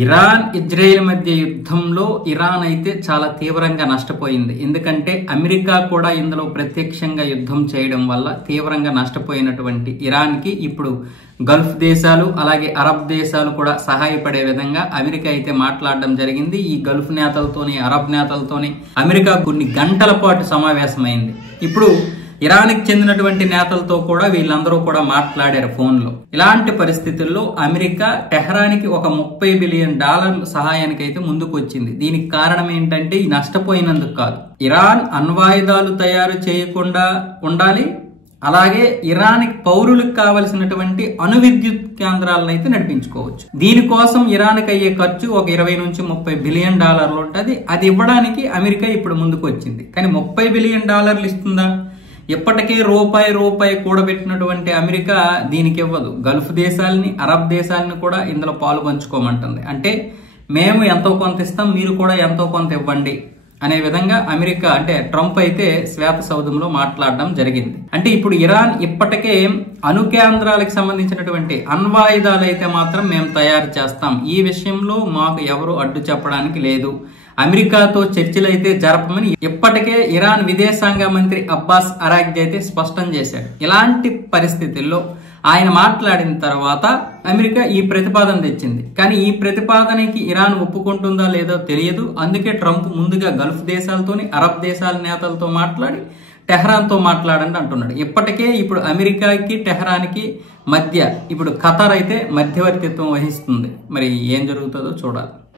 Iran Israel మధ్య యుద్ధంలో Iran అయితే చాలా తీవ్రంగా నష్టపోయింది. ఎందుకంటే అమెరికా కూడా ఇందులో ప్రత్యక్షంగా యుద్ధం చేయడం వల్ల తీవ్రంగా నష్టపోయినటువంటి ఇరాన్కి ఇప్పుడు గల్ఫ్ దేశాలు అలాగే అరబ్ దేశాలు కూడా సహాయపడే విధంగా అమెరికా అయితే మాట్లాడడం జరిగింది. ఈ గల్ఫ్ నేతలతోని అరబ్ నేతలతోని అమెరికా కొన్ని గంటల పాటు సమావేశమైంది. ఇప్పుడు ఇరాన్కి చెందినటువంటి నేతలతో కూడా వీళ్ళందరూ కూడా మాట్లాడారు ఫోన్లో. ఇలాంటి పరిస్థితుల్లో అమెరికా టెహరాన్కి ఒక $30 బిలియన్ సహాయానికి అయితే ముందుకు వచ్చింది. దీనికి కారణం ఏంటంటే ఈ నష్టపోయినందుకు కాదు, ఇరాన్ అణ్వాయుధాలు తయారు చేయకుండా ఉండాలి, అలాగే ఇరాన్కి పౌరులకు కావలసినటువంటి అణు విద్యుత్ కేంద్రాలను అయితే నడిపించుకోవచ్చు. దీనికోసం ఇరాన్కి అయ్యే ఖర్చు ఒక $20 నుంచి $30 బిలియన్ ఉంటుంది. అది ఇవ్వడానికి అమెరికా ఇప్పుడు ముందుకు వచ్చింది. కానీ $30 బిలియన్ ఇస్తుందా? ఇప్పటికే రూపాయి కూడబెట్టినటువంటి అమెరికా దీనికి ఇవ్వదు. గల్ఫ్ దేశాలని అరబ్ దేశాలని కూడా ఇందులో పాలు పంచుకోమంటుంది. అంటే మేము ఎంతో కొంత ఇస్తాం, మీరు కూడా ఎంతో కొంత ఇవ్వండి అనే విధంగా అమెరికా అంటే ట్రంప్ అయితే శ్వేత సౌధంలో మాట్లాడడం జరిగింది. అంటే ఇప్పుడు ఇరాన్ ఇప్పటికే అణు కేంద్రాలకు సంబంధించినటువంటి అణ్వాయుధాలు అయితే మాత్రం మేము తయారు చేస్తాం, ఈ విషయంలో మాకు ఎవరు అడ్డు చెప్పడానికి లేదు, అమెరికాతో చర్చలు అయితే జరపమని ఇప్పటికే ఇరాన్ విదేశాంగ మంత్రి అబ్బాస్ అరాగ్జీ అయితే స్పష్టం చేశాడు. ఇలాంటి పరిస్థితుల్లో ఆయన మాట్లాడిన తర్వాత అమెరికా ఈ ప్రతిపాదన తెచ్చింది. కానీ ఈ ప్రతిపాదనకి ఇరాన్ ఒప్పుకుంటుందా లేదో తెలియదు. అందుకే ట్రంప్ ముందుగా గల్ఫ్ దేశాలతోని అరబ్ దేశాల నేతలతో మాట్లాడి టెహరాన్తో మాట్లాడండి అంటున్నాడు. ఇప్పటికే ఇప్పుడు అమెరికాకి టెహరాన్కి మధ్య ఇప్పుడు ఖతార్ అయితే మధ్యవర్తిత్వం వహిస్తుంది. మరి ఏం జరుగుతుందో చూడాలి.